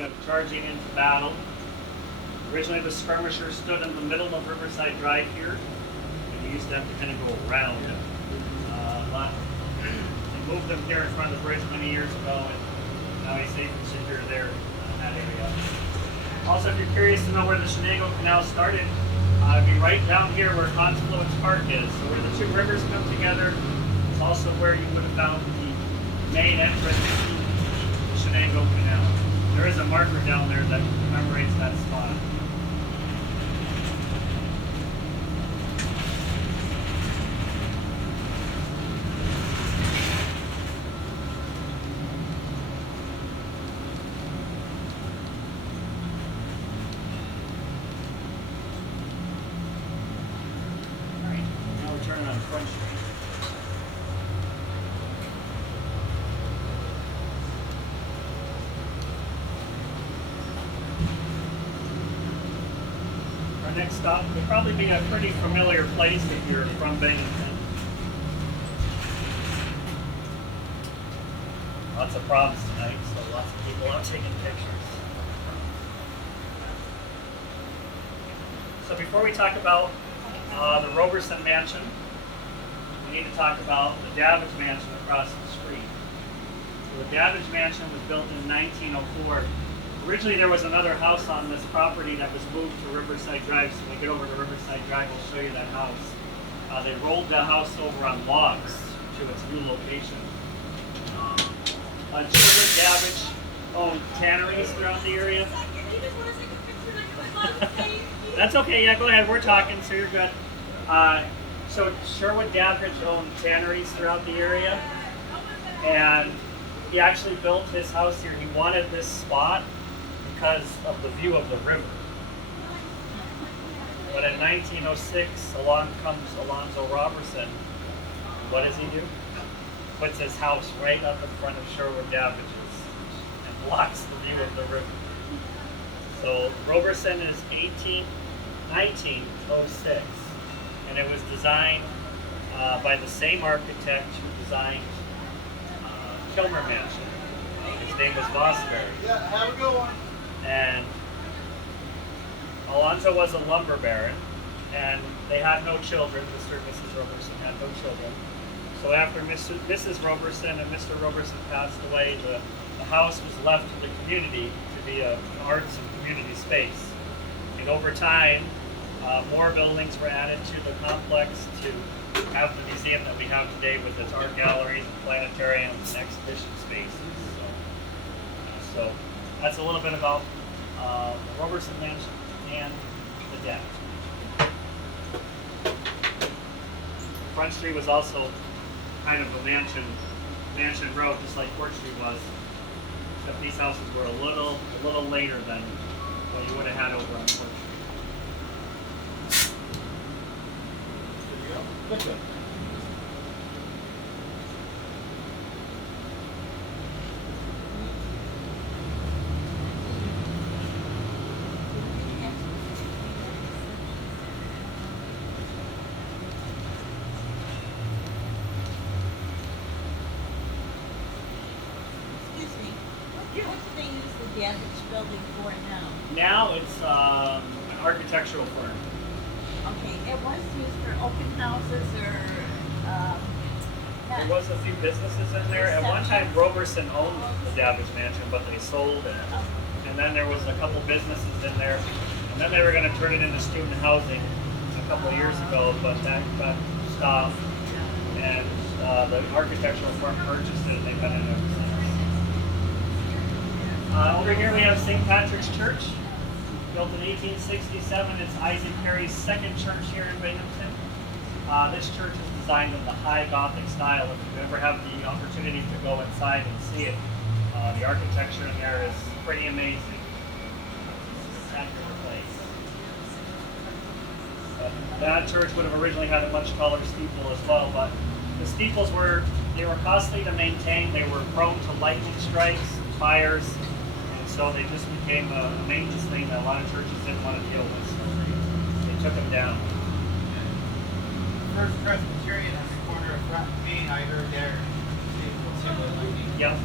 kind of charging into battle. Originally, the skirmishers stood in the middle of Riverside Drive here, and you used to have to kind of go around. They moved them here in front of the bridge many years ago, and now he's safe and secure there in that area. Also, if you're curious to know where the Shenango Canal started, it'd be right down here where Confluence Park is. So where the two rivers come together, it's also where you would have found the main entrance to the Shenango Canal. There is a marker down there that commemorates that spot. Turn on Front Street. Our next stop would probably be a pretty familiar place if you're from Binghamton. Lots of problems tonight, so lots of people out taking pictures. So before we talk about the Roberson Mansion, we need to talk about the Davidge Mansion across the street. So the Davidge Mansion was built in 1904. Originally there was another house on this property that was moved to Riverside Drive, so when we get over to Riverside Drive we'll show you that house. They rolled the house over on logs to its new location. Sherwood Davidge owned tanneries throughout the area. That's okay, yeah, go ahead, we're talking, so you're good. So Sherwood Davidge owned tanneries throughout the area, and he actually built his house here. He wanted this spot because of the view of the river. But in 1906, along comes Alonzo Robertson. What does he do? Puts his house right up in front of Sherwood Davidge's and blocks the view of the river. So Roberson is 1906, and it was designed by the same architect who designed Kilmer Mansion. His name was Vosbury. Yeah, have a good one. And Alonzo was a lumber baron, and they had no children. Mr. and Mrs. Roberson had no children. So after Mrs. Roberson and Mr. Roberson passed away, the house was left to the community to be an arts and community space. And over time, more buildings were added to the complex to have the museum that we have today with its art galleries, planetariums, and exhibition spaces. So that's a little bit about the Roberson Mansion and the deck. Front Street was also kind of a mansion road, just like Court Street was. Except these houses were a little later than what you would have had over on Court Street. Good. Building for now? Now it's an architectural firm. Okay, it was used for open houses or there was a few businesses in there. At one time, Roberson owned the Davidge Mansion, but they sold it. And then there was a couple businesses in there. And then they were going to turn it into student housing a couple of years ago, but that got stopped. And the architectural firm purchased it, and they've been in it ever since. Over here we have St. Patrick's Church, built in 1867. It's Isaac Perry's second church here in Binghamton. This church is designed in the high Gothic style. If you ever have the opportunity to go inside and see it, the architecture in there is pretty amazing. It's a spectacular place. That church would have originally had a much taller steeple as well, but the steeples were costly to maintain. They were prone to lightning strikes, fires, and so they just became a maintenance thing that a lot of churches didn't want to deal with. So they took them down. First Presbyterian on the corner of Front and Main, I heard there. Yep.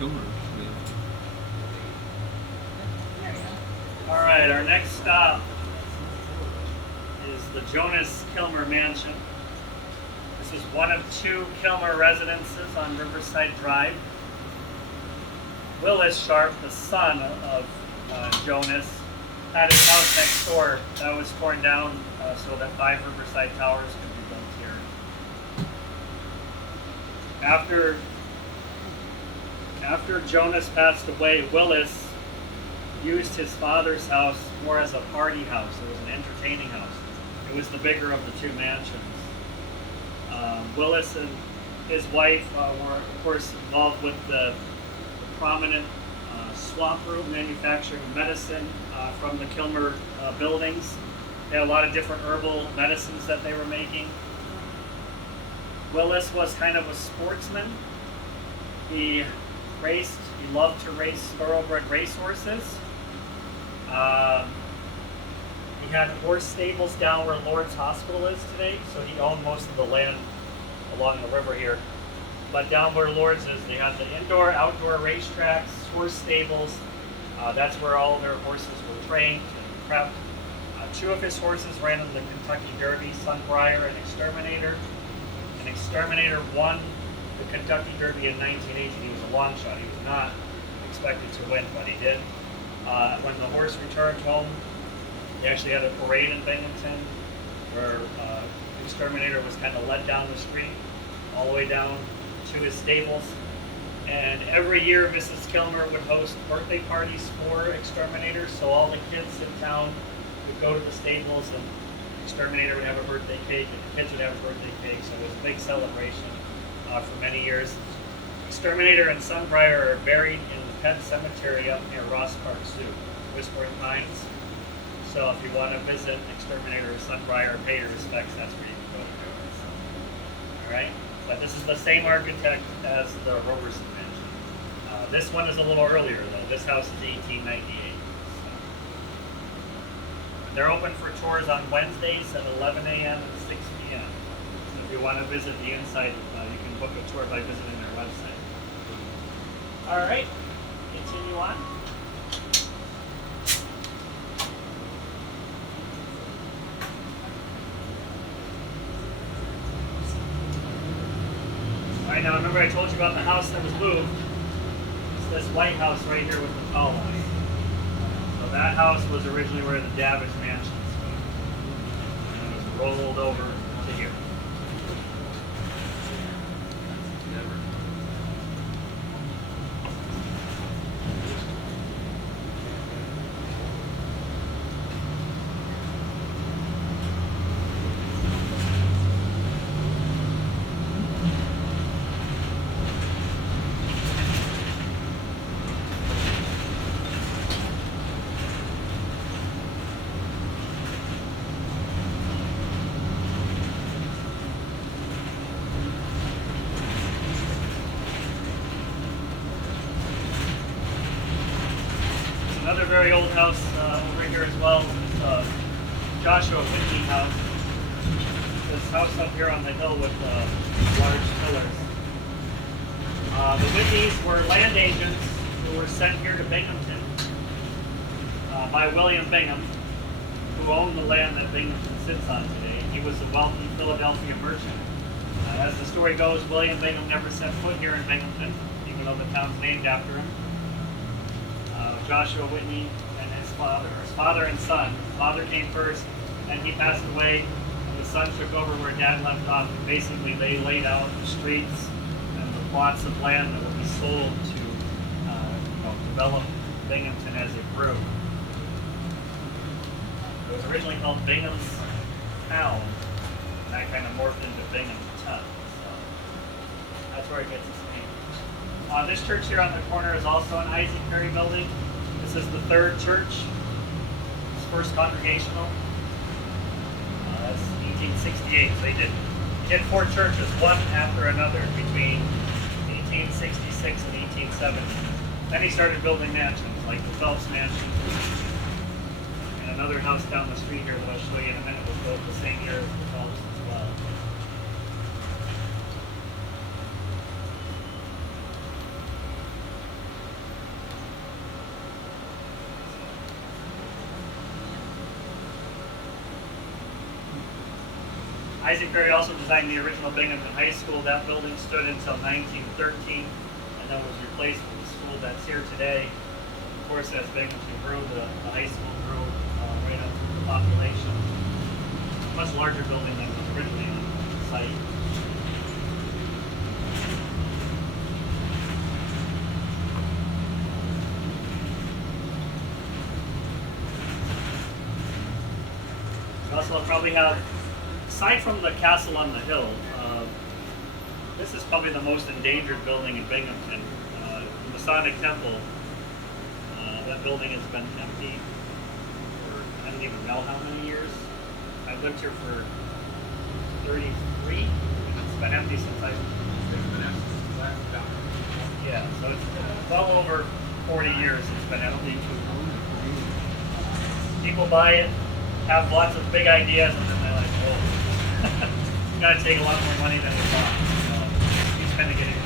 Kilmer. All right, our next stop is the Jonas Kilmer Mansion. This is one of two Kilmer residences on Riverside Drive. Willis Sharp, the son of Jonas, had his house next door that was torn down so that 5 Riverside towers could be built here. After Jonas passed away, Willis used his father's house more as a party house. It was an entertaining house. It was the bigger of the two mansions. Willis and his wife were, of course, involved with the prominent swamp root manufacturing medicine from the Kilmer buildings. They had a lot of different herbal medicines that they were making. Willis was kind of a sportsman. He loved to race thoroughbred racehorses. He had horse stables down where Lord's Hospital is today, so he owned most of the land along the river here. But down where Lord's is, they had the indoor, outdoor racetracks, horse stables. That's where all their horses were trained and prepped. 2 of his horses ran in the Kentucky Derby, Sunbriar and Exterminator. And Exterminator won the Kentucky Derby in 1918. He was a long shot. He was not expected to win, but he did. When the horse returned home, they actually had a parade in Binghamton where Exterminator was kind of led down the street all the way down to his stables. And every year Mrs. Kilmer would host birthday parties for Exterminator, so all the kids in town would go to the stables and Exterminator would have a birthday cake and the kids would have a birthday cake, so it was a big celebration for many years. Exterminator and Sunbriar are buried in the Pet Cemetery up near Ross Park Zoo, Whispering Pines. So if you want to visit Exterminator or Sunbriar, pay your respects, that's where you can go to do it. Alright? But this is the same architect as the Roberson Mansion. This one is a little earlier though. This house is 1898. So. They're open for tours on Wednesdays at 11 a.m. and 6 p.m. So if you want to visit the inside, you can book a tour by visiting their website. Alright, continue on. Alright, now remember I told you about the house that was moved. It's this white house right here with the tall line. So that house was originally where the Davidge Mansions was. And it was rolled over to here. Another very old house over here as well is Joshua Whitney house. This house up here on the hill with large pillars. The Whitneys were land agents who were sent here to Binghamton by William Bingham, who owned the land that Binghamton sits on today. He was a wealthy Philadelphia merchant. As the story goes, William Bingham never set foot here in Binghamton, even though the town's named after him. Joshua Whitney and his father and son. Father came first, and he passed away, and the son took over where Dad left off. And basically, they laid out the streets and the plots of land that would be sold to develop Binghamton as it grew. It was originally called Bingham's Town, and that kind of morphed into Binghamton. So that's where it gets its name. This church here on the corner is also an Isaac Perry building. This is the third church. It's First Congregational. That's 1868. So he did 4 churches, one after another, between 1866 and 1870. Then he started building mansions, like the Phelps Mansion. And another house down the street here that I'll show you in a minute was built the same year as the Phelps as well. Isaac Berry also designed the original Binghamton High School. That building stood until 1913 and then was replaced with the school that's here today. Of course, as Binghamton grew, the high school grew right up to the population. Much larger building than was originally on the site. We also probably have, aside from the castle on the hill, this is probably the most endangered building in Binghamton. The Masonic Temple, that building has been empty for, I don't even know how many years. I've lived here for 33. It's been empty since I... Yeah, so it's well over 40 years it's been empty. People buy it, have lots of big ideas, and then they're like, whoa, it's gotta take a lot more money than we thought. So it's kind of getting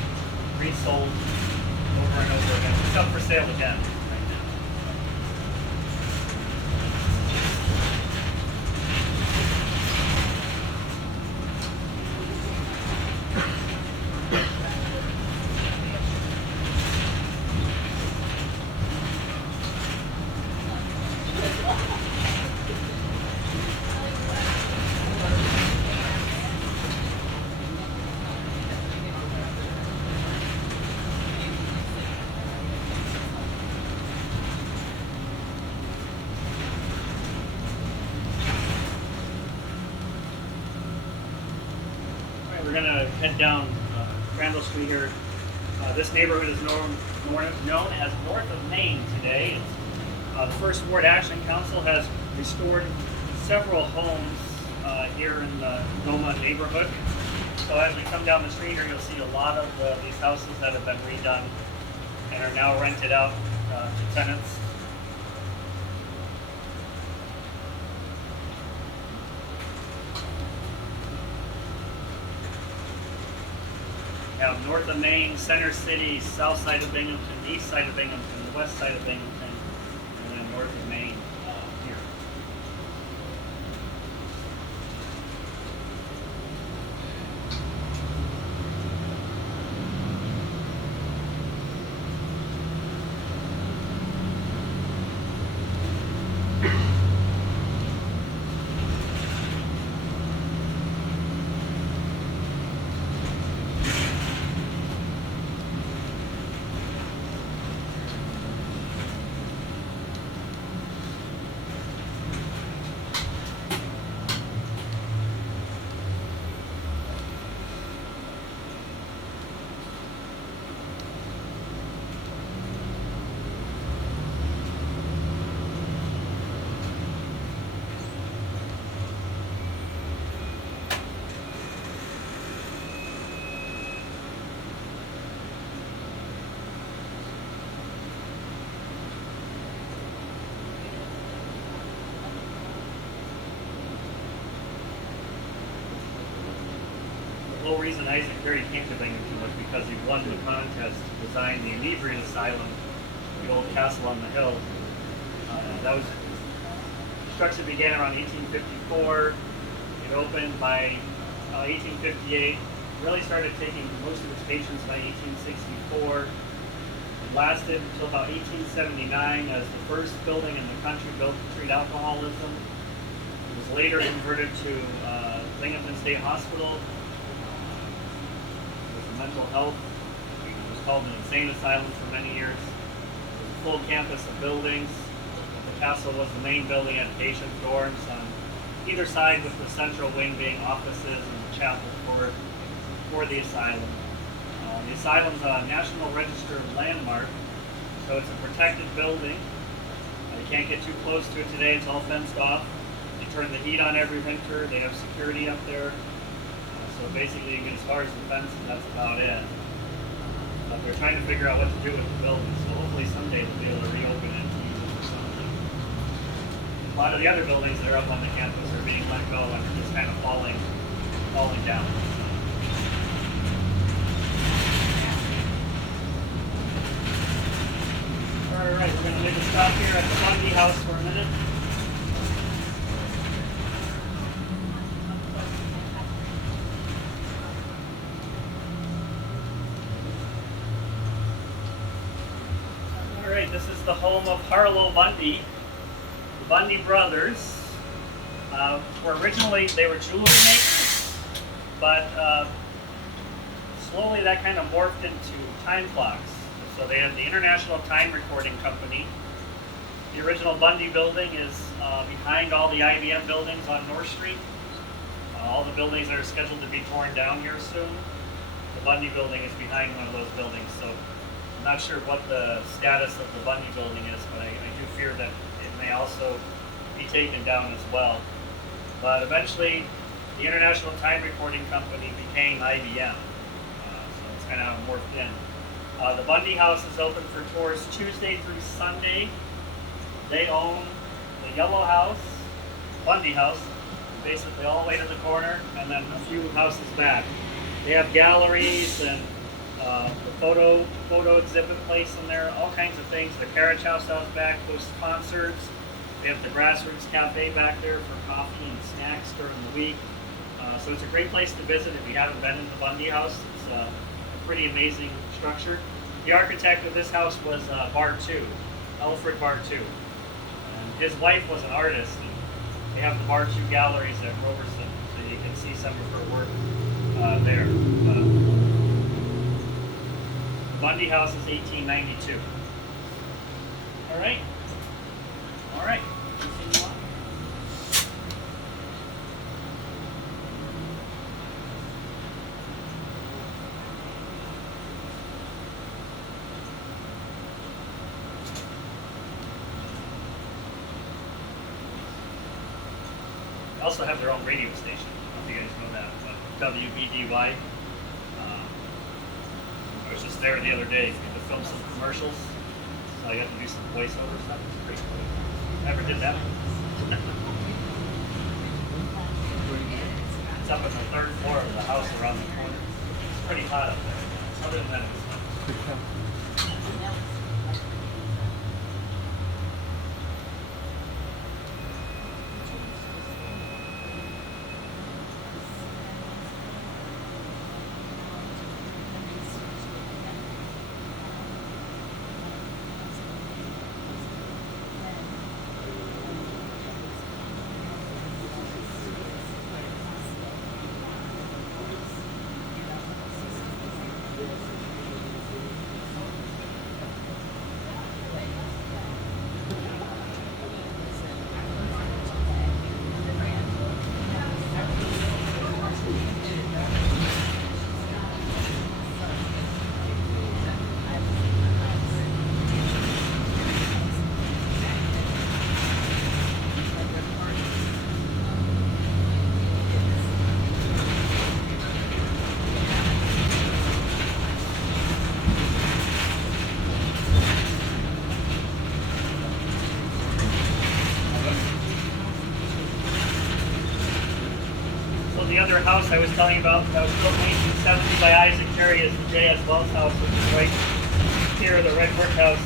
resold over and over again. It's up for sale again right now. We're going to head down Randall Street here. This neighborhood is known as North of Main today. The First Ward Action Council has restored several homes here in the Noma neighborhood. So as we come down the street here, you'll see a lot of these houses that have been redone and are now rented out to tenants. Have north of Main, Center City, south side of Binghamton, east side of Binghamton, the west side of Binghamton, and then north of Main here. The whole reason Isaac Berry came to Binghamton was because he won the contest to design the inebriate asylum, the old castle on the hill. That was construction began around 1854. It opened by 1858. Really started taking most of its patients by 1864. It lasted until about 1879 as the first building in the country built to treat alcoholism. It was later converted to Binghamton State Hospital. Mental health. It was called an insane asylum for many years. It was a full campus of buildings. The castle was the main building, had patient dorms on either side, with the central wing being offices and the chapel for the asylum. The asylum's a National Register landmark, so it's a protected building. You can't get too close to it today. It's all fenced off. They turn the heat on every winter. They have security up there. So basically, as far as the fence, that's about it. But they're trying to figure out what to do with the building, so hopefully someday they'll be able to reopen it and use it for something. A lot of the other buildings that are up on the campus are being let go and are just kind of falling down. Alright, we're going to make a stop here at the Bundy House for a minute. this is the home of Harlow Bundy. The Bundy brothers were originally, they were jewelry makers, but slowly that kind of morphed into time clocks. So they had the International Time Recording Company. The original Bundy building is behind all the IBM buildings on North Street. All the buildings that are scheduled to be torn down here soon. The Bundy building is behind one of those buildings, so I'm not sure what the status of the Bundy building is, but I do fear that it may also be taken down as well. But eventually, the International Time Recording Company became IBM, so it's kind of morphed in. The Bundy House is open for tours Tuesday through Sunday. They own the Yellow House, Bundy House, basically all the way to the corner, and then a few houses back. They have galleries and the photo exhibit place in there, all kinds of things. The Carriage House out back hosts concerts. They have the Grassroots Cafe back there for coffee and snacks during the week. So it's a great place to visit if you haven't been in the Bundy House. It's a pretty amazing structure. The architect of this house was P.2, Alfred P.2. And his wife was an artist. They have the P.2 galleries at Roberson, so you can see some of her work there. The Bundy House is 1892. All right. All right. Continue on. They also have their own radio station. I don't know if you guys know that, but WBDY. I was just there the other day to film some commercials, so I got to do some voiceover stuff. It's pretty cool. Never did that. It's up on the third floor of the house around the corner. It's pretty hot up there. Other than that, it's fun. The other house I was telling you about that was built in 1870 by Isaac Carey is the J.S. Wells house, which is right here, the red brick house.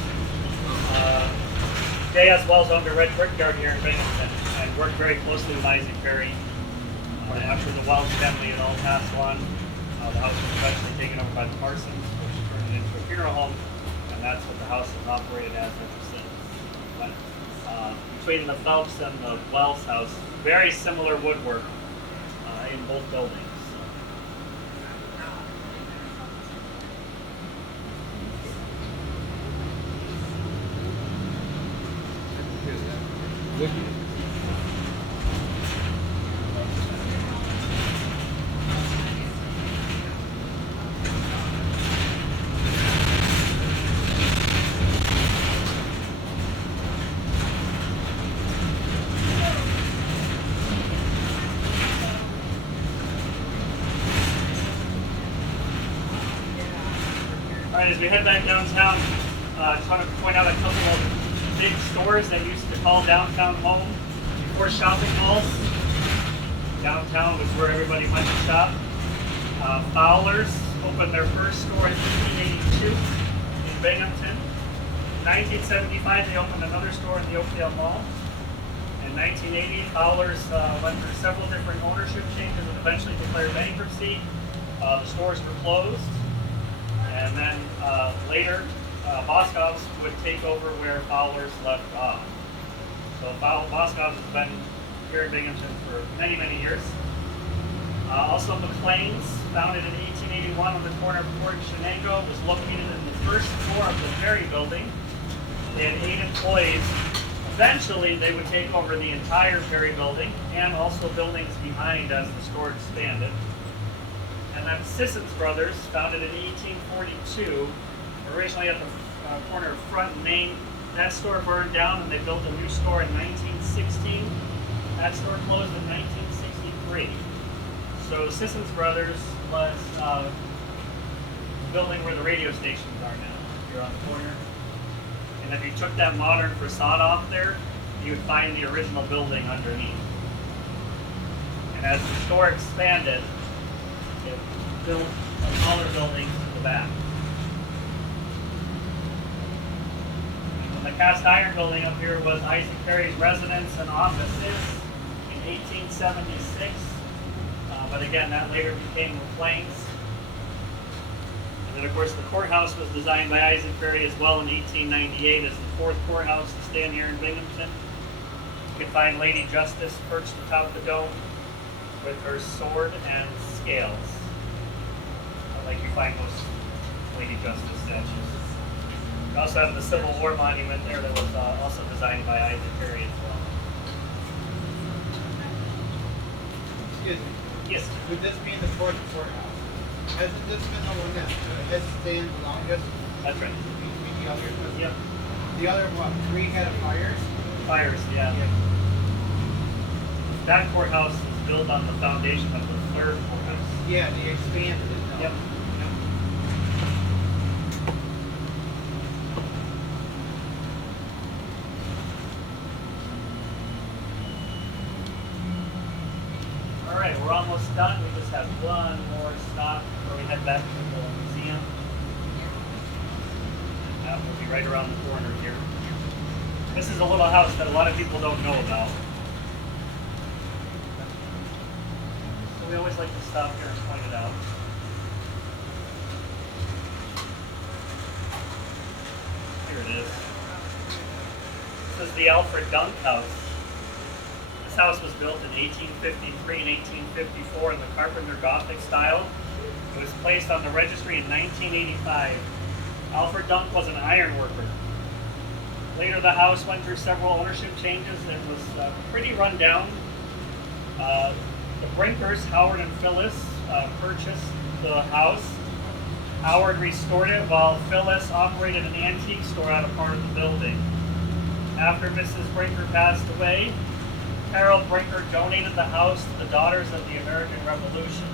J.S. Wells owned a red brick yard here in Binghamton and worked very closely with Isaac Carey. After the Wells family had all passed on, the house was eventually taken over by the Parsons, which turned it into a funeral home, and that's what the house has operated as ever since. But between the Phelps and the Wells house, very similar woodwork in both buildings. Alright, as we head back downtown, I just want to point out a couple of big stores that used to call downtown home before shopping malls. Downtown was where everybody went to shop. Fowler's opened their first store in 1882 in Binghamton. In 1975, they opened another store in the Oakdale Mall. In 1980, Fowler's went through several different ownership changes and eventually declared bankruptcy. The stores were closed. And then later, Boscov's would take over where Fowler's left off. So Boscov's has been here in Binghamton for many, many years. Also McLean's, founded in 1881 on the corner of Court and Shenango, was located in the first floor of the Ferry building. They had 8 employees. Eventually, they would take over the entire Ferry building and also buildings behind as the store expanded. And then Sissons Brothers, founded in 1842, originally at the corner of Front and Main. That store burned down and they built a new store in 1916. That store closed in 1963. So Sissons Brothers was the building where the radio stations are now, here on the corner. And if you took that modern facade off there, you would find the original building underneath. And as the store expanded, it built a smaller building to the back. And the cast iron building up here was Isaac Perry's residence and offices in 1876. But again, that later became McLean's. And then, of course, the courthouse was designed by Isaac Perry as well in 1898 as the 4th courthouse to stand here in Binghamton. You can find Lady Justice perched atop the dome with her sword and scales, like you find most Lady Justice statues. You also have the Civil War monument there that was also designed by Isaac Perry as well. Excuse me. Yes. Would this be in the 4th courthouse? Hasn't this been the one that has stayed the longest? That's right. Between the others? Yep. The other what? 3 had fires? Fires, yeah. That courthouse is built on the foundation of the 3rd courthouse. Yeah, they expanded it. No? Yep. Alright, we're almost done. We just have one more stop before we head back to the museum. That will be right around the corner here. This is a little house that a lot of people don't know about. So we always like to stop here and point it out. Here it is. This is the Alfred Dunk House. This house was built in 1853 and 1854 in the Carpenter Gothic style. It was placed on the registry in 1985. Alfred Dunk was an iron worker. Later, the house went through several ownership changes. It was pretty run down. The Brinkers, Howard and Phyllis, purchased the house. Howard restored it while Phyllis operated an antique store out of part of the building. After Mrs. Brinker passed away, Harold Brinker donated the house to the Daughters of the American Revolution.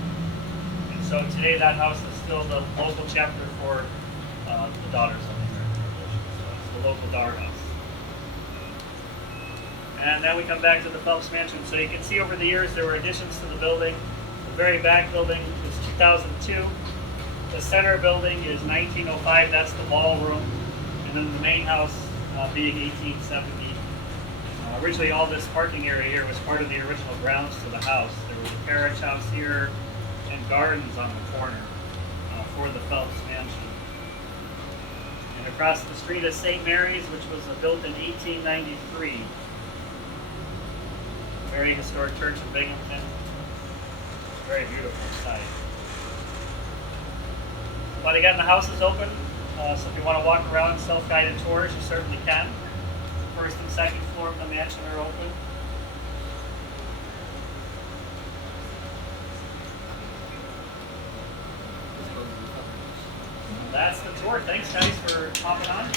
And so today that house is still the local chapter for the Daughters of the American Revolution. So it's the local Daughter House. And then we come back to the Phelps Mansion. So you can see over the years there were additions to the building. The very back building is 2002. The center building is 1905. That's the ballroom. And then the main house being 1870. Originally, all this parking area here was part of the original grounds to the house. There was a carriage house here and gardens on the corner for the Phelps Mansion. And across the street is St. Mary's, which was built in 1893. Very historic church in Binghamton. Very beautiful site. But again, the house is open, so if you want to walk around self-guided tours, you certainly can. First and second floor of the mansion are open. That's the tour. Thanks, guys, for hopping on.